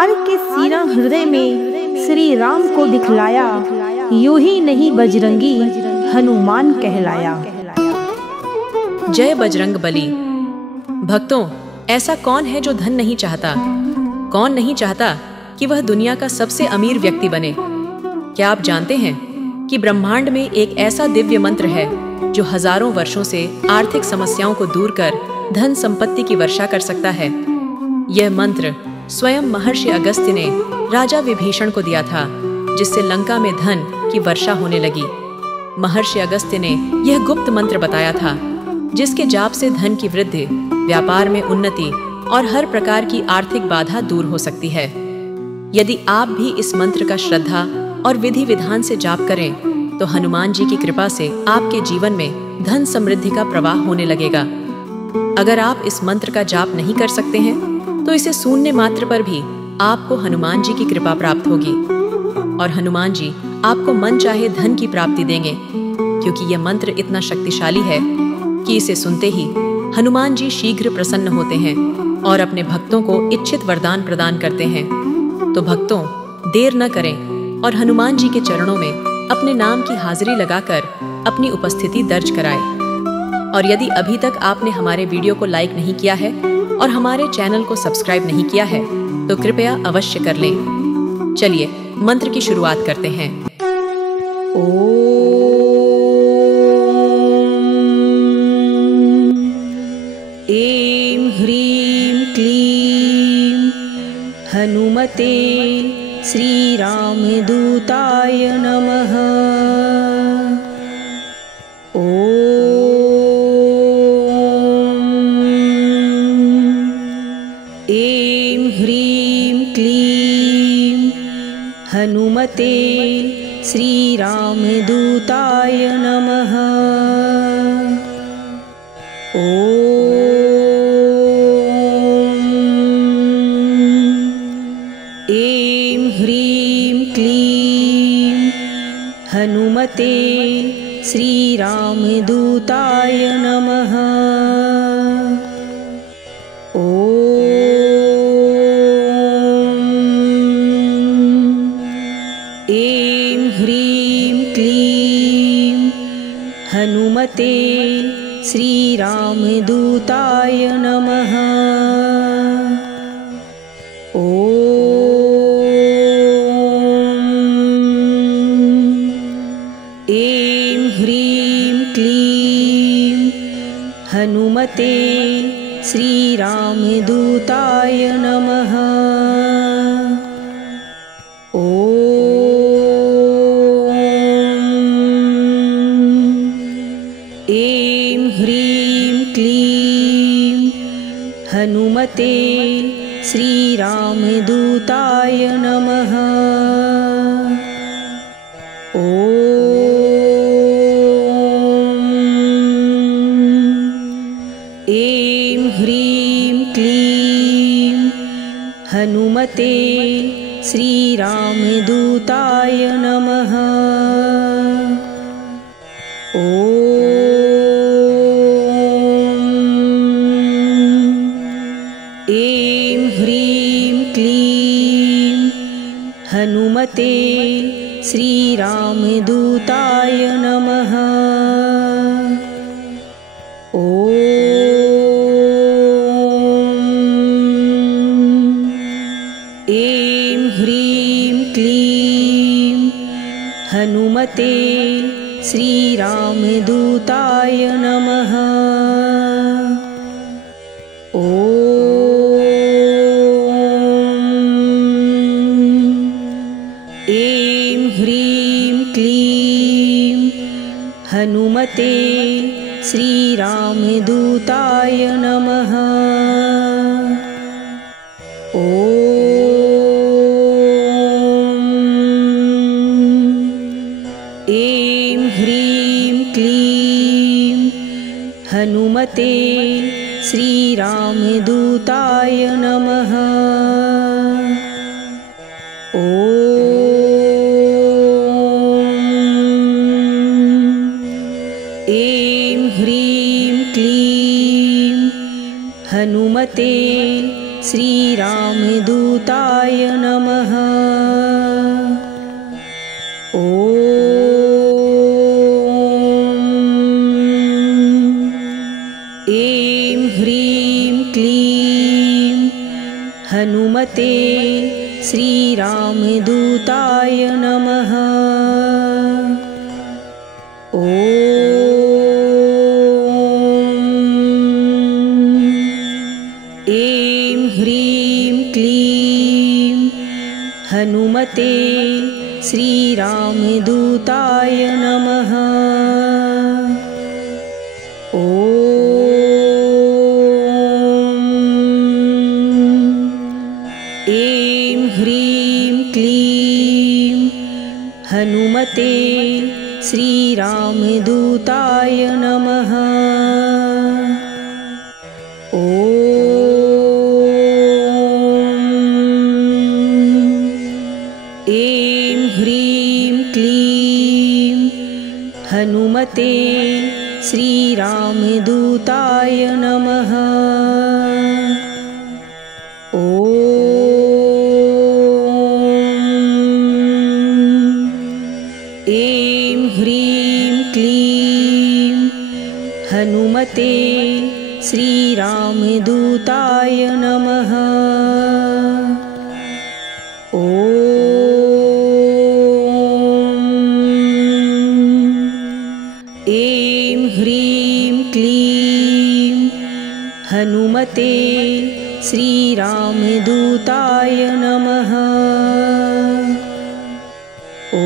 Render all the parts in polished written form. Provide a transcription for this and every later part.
हार के सीना हृदय में श्री राम को दिखलाया, यूं ही नहीं बजरंगी हनुमान कहलाया। जय बजरंग बली। भक्तों, ऐसा कौन है जो धन नहीं चाहता? कौन नहीं चाहता कि वह दुनिया का सबसे अमीर व्यक्ति बने? क्या आप जानते हैं कि ब्रह्मांड में एक ऐसा दिव्य मंत्र है जो हजारों वर्षों से आर्थिक समस्याओं को दूर कर धन संपत्ति की वर्षा कर सकता है। यह मंत्र स्वयं महर्षि अगस्त्य ने राजा विभीषण को दिया था, जिससे लंका में धन की वर्षा होने लगी। महर्षि अगस्त्य ने यह गुप्त मंत्र बताया था, जिसके जाप से धन की वृद्धि, व्यापार में उन्नति और हर प्रकार की आर्थिक बाधा दूर हो सकती है। यदि आप भी इस मंत्र का श्रद्धा और विधि विधान से जाप करें तो हनुमान जी की कृपा से आपके जीवन में धन समृद्धि का प्रवाह होने लगेगा। अगर आप इस मंत्र का जाप नहीं कर सकते हैं तो इसे सुनने मात्र पर भी आपको हनुमान जी की कृपा प्राप्त होगी और हनुमान जी आपको मन चाहे धन की प्राप्ति देंगे, क्योंकि यह मंत्र इतना शक्तिशाली है कि इसे सुनते ही हनुमान जी शीघ्र प्रसन्न होते हैं और अपने भक्तों को इच्छित वरदान प्रदान करते हैं। तो भक्तों, देर न करें और हनुमान जी के चरणों में अपने नाम की हाजिरी लगाकर अपनी उपस्थिति दर्ज कराएं। और यदि अभी तक आपने हमारे वीडियो को लाइक नहीं किया है और हमारे चैनल को सब्सक्राइब नहीं किया है तो कृपया अवश्य कर लें। चलिए मंत्र की शुरुआत करते हैं। ऐं ह्रीं क्लीं हनुमते श्री रामदूताय नमः। ऐं ह्रीं क्लीं हनुमते श्री रामदूताय नमः। ऐं ह्रीं क्लीं हनुमते श्री रामदूताय नमः। ऐं ह्रीं क्लीं हनुमते श्री रामदूताय नमः। ऐं ह्रीं क्लीं हनुमते श्री रामदूताय नमः। ऐं ह्रीं क्लीं हनुमते श्री रामदूताय नमः। ऐं ह्रीं क्लीं हनुमते श्री रामदूताय नमः। ऐं ह्रीं क्लीं हनुमते श्री रामदूताय नमः। ऐं ह्रीं क्लीं हनुमते श्री रामदूताय नमः। ऐं ह्रीं क्लीं हनुमते श्री रामदूताय नमः। ऐं ह्रीं क्लीं हनुमते श्री रामदूताय नमः। ऐं ह्रीं क्लीं हनुमते श्रीरामदूताय नमः। ॐ ऐं ह्रीं क्लीं हनुमते श्रीरामदूताय नमः। ॐ ऐं ह्रीं क्लीं हनुमते श्रीरामदूताय नमः। ॐ ऐं ह्रीं क्लीं हनुमते श्रीरामदूताय नमः। ॐ ऐं ह्रीं क्लीं हनुमते श्रीरामदूताय नमः। ॐ ऐं ह्रीं क्लीं हनुमते श्रीरामदूताय नमः। ॐ ऐं ह्रीं क्लीं हनुमते श्रीरामदूताय नमः। ॐ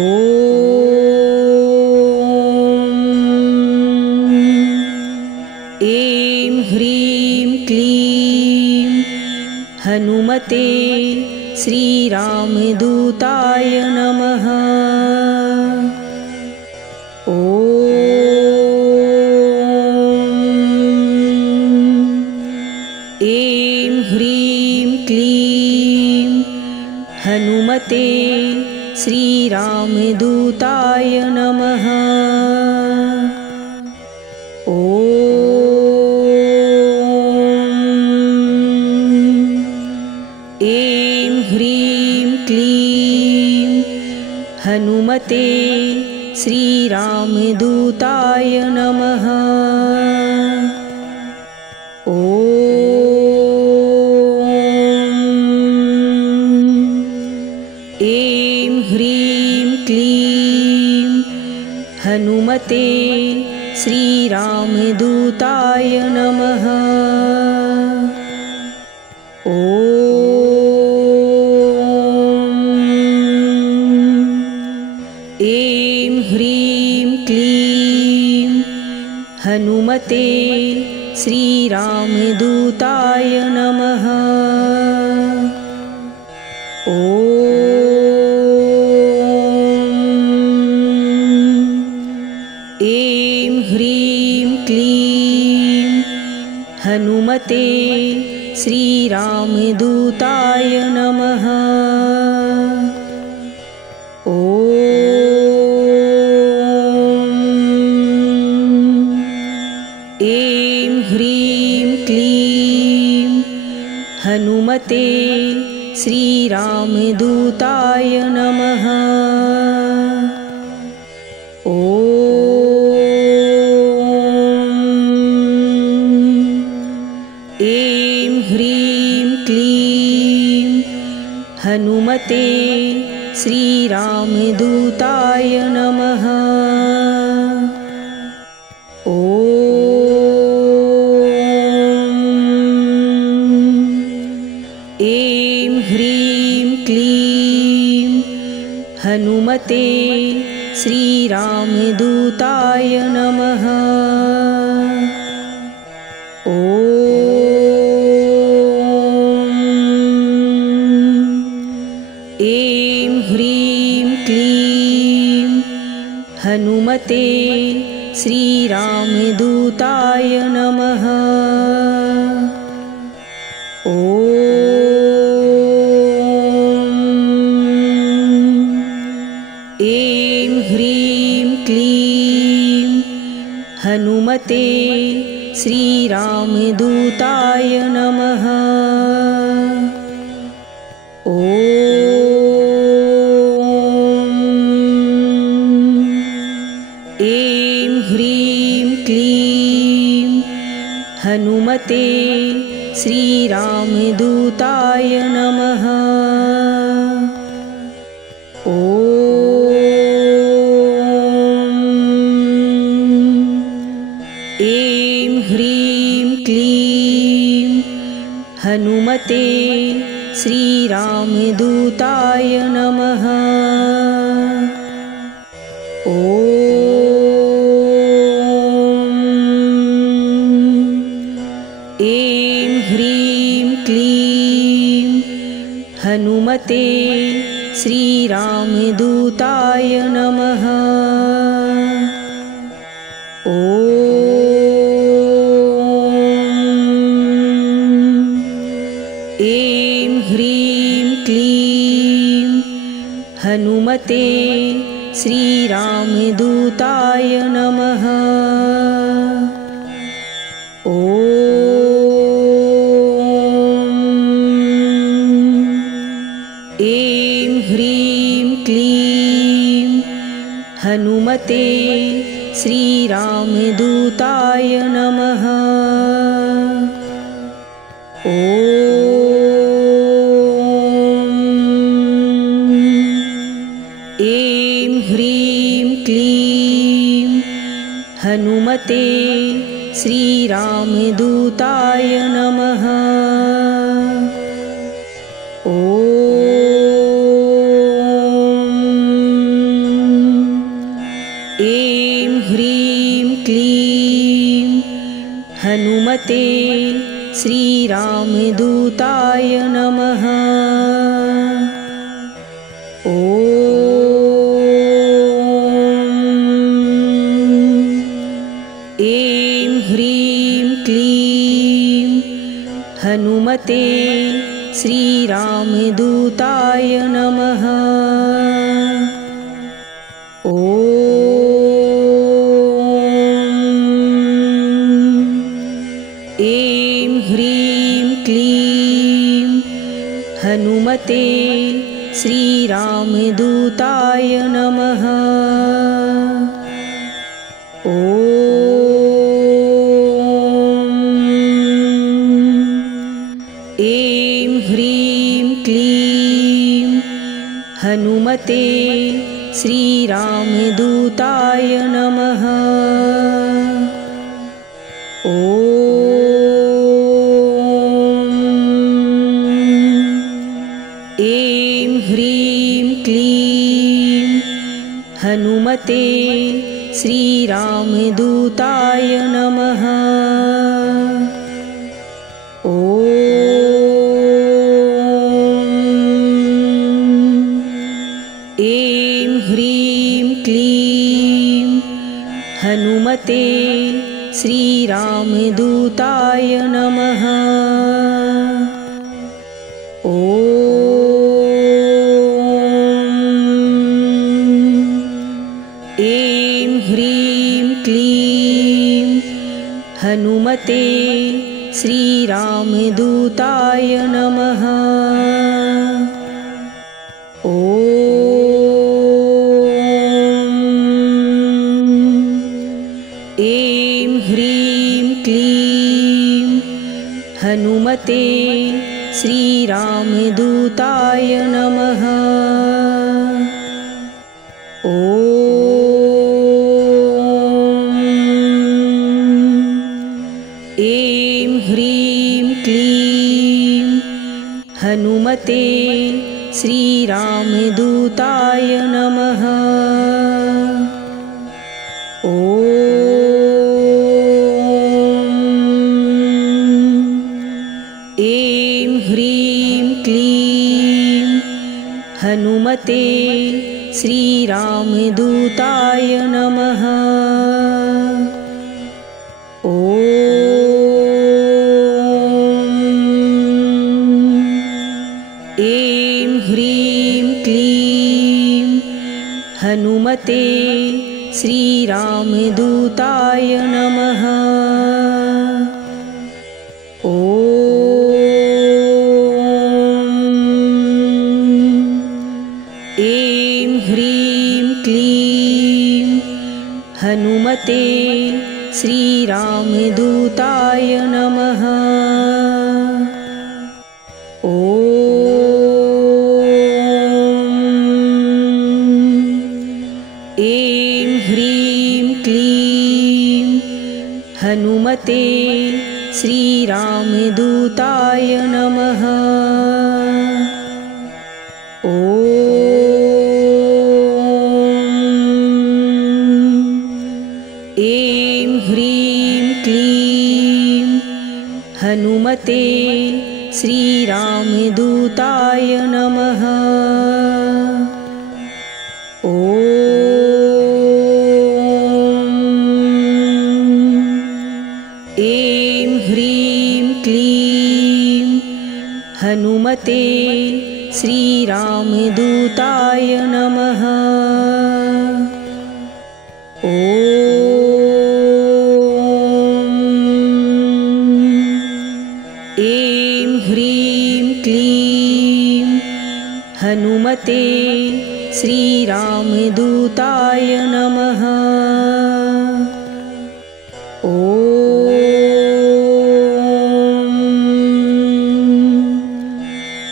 ऐं ह्रीं क्लीं हनुमते श्रीरामदूताय नमः। ॐ ऐं ह्रीं क्लीं हनुमते श्रीरामदूताय नमः। ॐ ऐं ह्रीं क्लीं हनुमते श्रीरामदूताय नमः। ॐ ऐं ह्रीं क्लीं हनुमते श्रीरामदूताय नमः। ॐ ऐं ह्रीं क्लीं हनुमते श्रीरामदूताय नमः। ॐ ऐं ह्रीं क्लीं हनुमते श्रीरामदूताय नमः। ॐ ऐं ह्रीं क्लीं हनुमते श्रीरामदूताय नमः। ॐ ऐं ह्रीं क्लीं हनुमते श्रीरामदूताय नमः। ॐ ऐं ह्रीं क्लीं हनुमते श्रीरामदूताय नमः। ॐ ऐं ह्रीं क्लीं हनुमते श्रीरामदूताय नमः। ॐ ऐं ह्रीं क्लीं हनुमते श्रीरामदूताय नमः। ऐं ह्रीं क्लीं हनुमते श्रीरामदूताय नमः। ऐं ह्रीं क्लीं हनुमते श्रीरामदूताय नमः। ऐं ह्रीं क्लीं हनुमते श्रीरामदूताय नमः। ऐं ह्रीं क्लीं हनुमते श्रीरामदूताय नमः। ऐं ह्रीं क्लीं हनुमते श्रीरामदूताय नमः। ऐं ह्रीं क्लीं हनुमते श्रीरामदूताय नमः। ऐं ह्रीं क्लीं हनुमते श्रीरामदूताय नमः। ऐं ह्रीं क्लीं हनुमते श्रीरामदूताय नमः। ऐं ह्रीं क्लीं हनुमते श्रीरामदूताय नमः। ऐं ह्रीं क्लीं हनुमते श्रीरामदूताय नमः। ऐं ह्रीं क्लीं हनुमते श्रीरामदूताय नमः। ऐं ह्रीं क्लीं हनुमते श्रीरामदूताय नमः। ऐं ह्रीं क्लीं हनुमते श्रीरामदूताय नमः। ऐं ह्रीं क्लीं हनुमते श्रीरामदूताय नमः। ऐं ह्रीं क्लीं हनुमते श्रीरामदूताय नमः। ऐं ह्रीं क्लीं हनुमते श्रीरामदूताय नमः। ऐं ह्रीं क्लीं हनुमते श्रीरामदूताय नमः। ह्रीं क्लीं हनुमते श्रीरामदूताय नमः। ॐ ऐं ह्रीं क्लीं हनुमते श्रीरामदूताय नमः। ॐ ऐं ह्रीं क्लीं हनुमते श्रीरामदूताय नमः। ॐ ऐं ह्रीं क्लीं हनुमते श्रीरामदूताय नमः। ॐ ऐं ह्रीं क्लीं हनुमते श्रीरामदूताय नमः। ॐ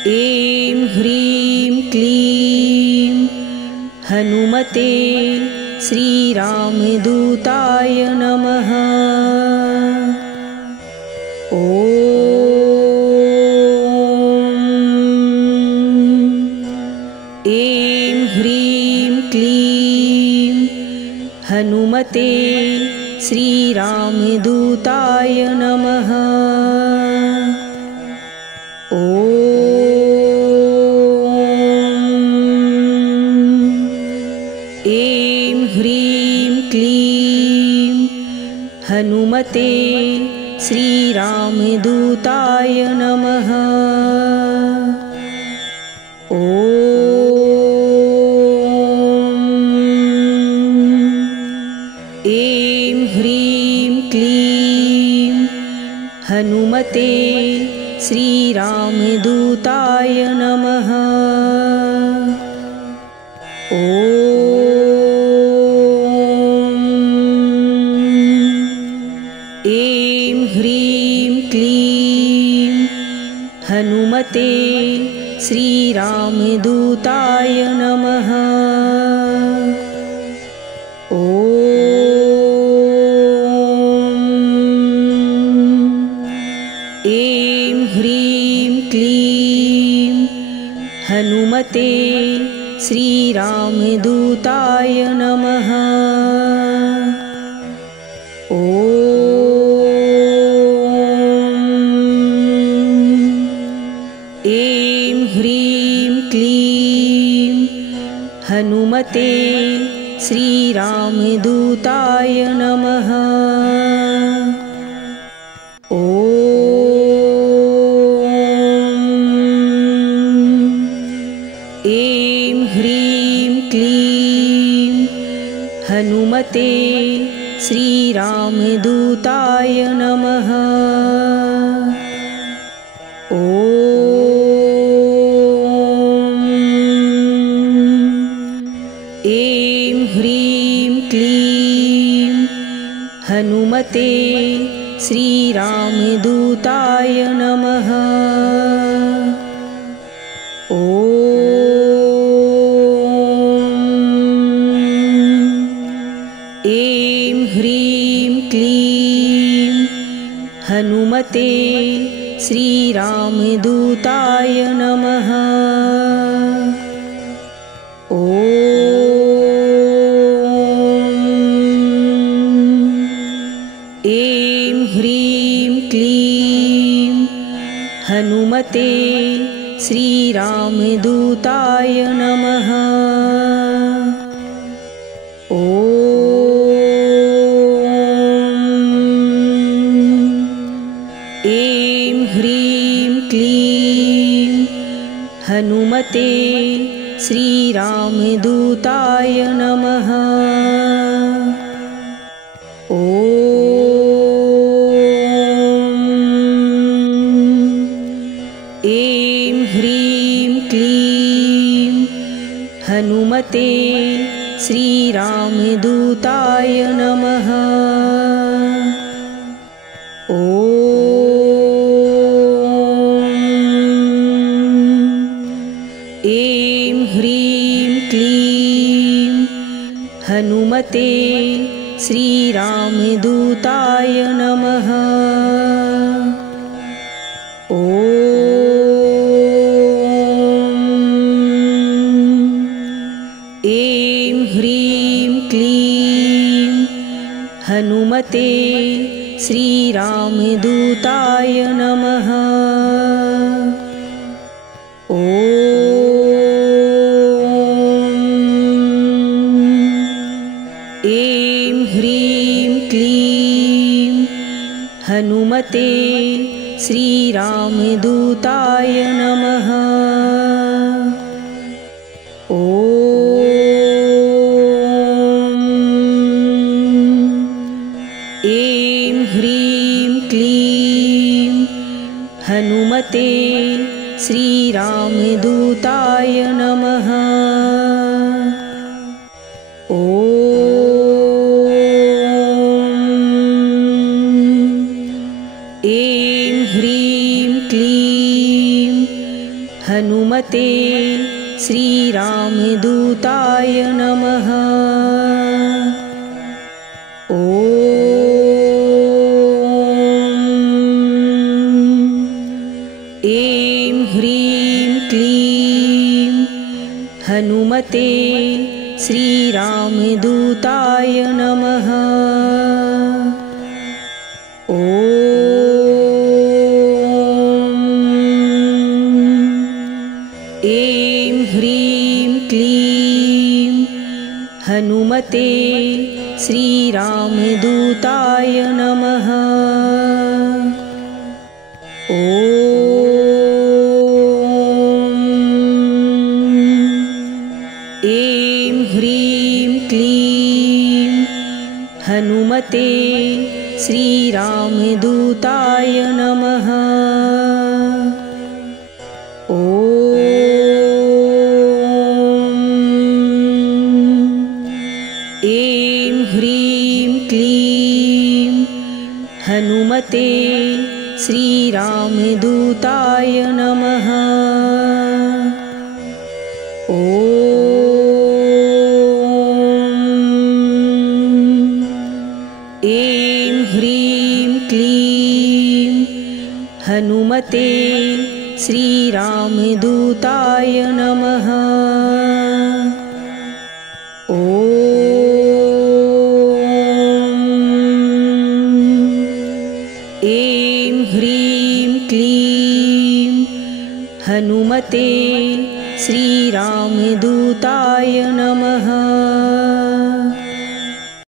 ऐं ह्रीं क्लीं हनुमते श्रीरामदूताय नमः। ॐ ऐं ह्रीं क्लीं हनुमते श्रीरामदूताय नमः। ॐ ऐं ह्रीं क्लीं हनुमते श्रीरामदूताय नमः। ॐ ऐं ह्रीं क्लीं हनुमते श्रीरामदूताय नमः। ॐ ऐं ह्रीं क्लीं हनुमते श्रीरामदूताय नमः। ॐ ऐं ह्रीं क्लीं हनुमते श्रीरामदूताय नमः। ॐ ऐं ह्रीं क्लीं हनुमते श्रीरामदूताय नमः। ॐ ऐं ह्रीं क्लीं हनुमते श्रीरामदूताय नमः। ॐ ऐं ह्रीं क्लीं हनुमते श्रीरामदूताय नमः। ॐ ऐं ह्रीं क्लीं हनुमते श्रीरामदूताय नमः। ॐ ऐं ह्रीं क्लीं हनुमते श्रीरामदूताय नमः। ॐ ऐं ह्रीं क्लीं हनुमते श्रीरामदूताय नमः। ॐ ऐं ह्रीं क्लीं हनुमते श्रीरामदूताय नमः। ऐं ह्रीं क्लीं हनुमते श्रीरामदूताय नमः। ऐं ह्रीं क्लीं हनुमते श्रीरामदूताय नमः। ऐं ह्रीं क्लीं हनुमते श्रीरामदूताय नमः। ऐं ह्रीं क्लीं हनुमते श्रीरामदूताय नमः। ऐं ह्रीं क्लीं हनुमते श्रीरामदूताय नमः। ऐं ह्रीं क्लीं हनुमते श्रीरामदूताय नमः। ऐं ह्रीं क्लीं हनुमते श्रीरामदूताय नमः। ऐं ह्रीं क्लीं हनुमते श्रीरामदूताय नमः। ऐं ह्रीं क्लीं हनुमते श्रीरामदूताय नमः। ऐं ह्रीं क्लीं हनुमते श्रीरामदूताय नमः। ऐं ह्रीं क्लीं हनुमते श्रीरामदूताय नमः।